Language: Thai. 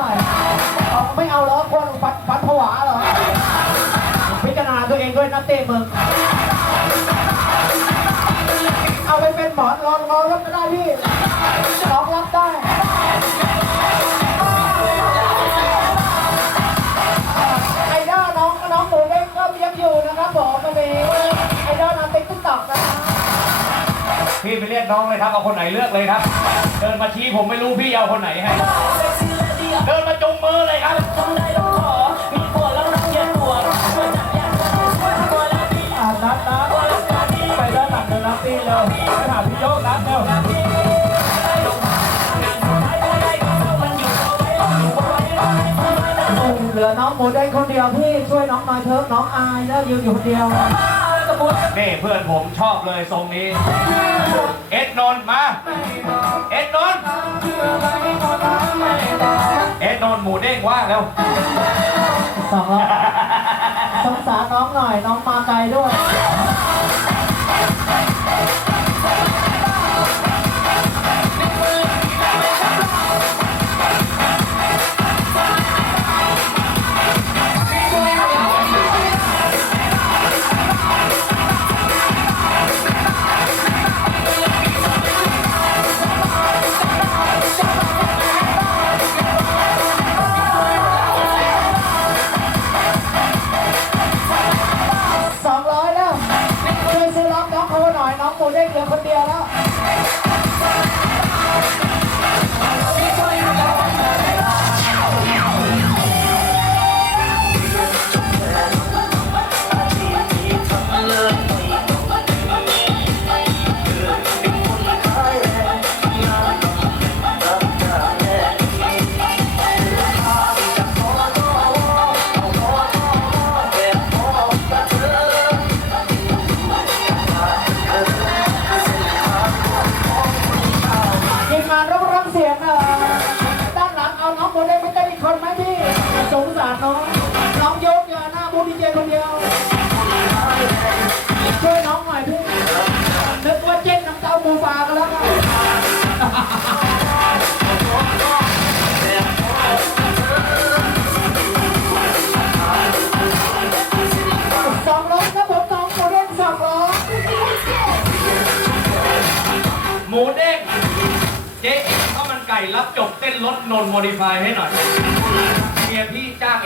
หน่อยเอาไม่เอาแล้วคลัวลุฟัดฟัดผวาเหรอ พิจารณาตัวเองด้วยนะเต้มึง เอาไปเป็นหมอนรองรองรับก็ได้พี่รองรับได้ไอด้าน้องน้องหมูเล็กก็ยัอยู่นะครับผมวันนี้ไอด้าน้ำติ๊กตุ๊กตักนะพี่ไปเรียกน้องเลยครับเอาคนไหนเลือกเลยครับ เดินมาชี้ผมไม่รู้พี่เอาคนไหนให้ เหลือน้องหมูเด้งคนเดียวพี่ช่วยน้องหน่อยเถอะน้องอายแล้วยืนอยู่คนเดียวนี่เพื่อนผมชอบเลยทรงนี้ เอ็ดนนท์มา เอ็ดนนท์เอ็ดนนท์หมูเด้งว่างแล้ว สองแล้วสงสารน้องหน่อยน้องมาไกลด้วย เด้งเหลือคนเดียวแล้ว สียงนะด้ ไก่รับจบเต้นรถนน์โมดิฟายให้หน่อยเมียพี่จ้าง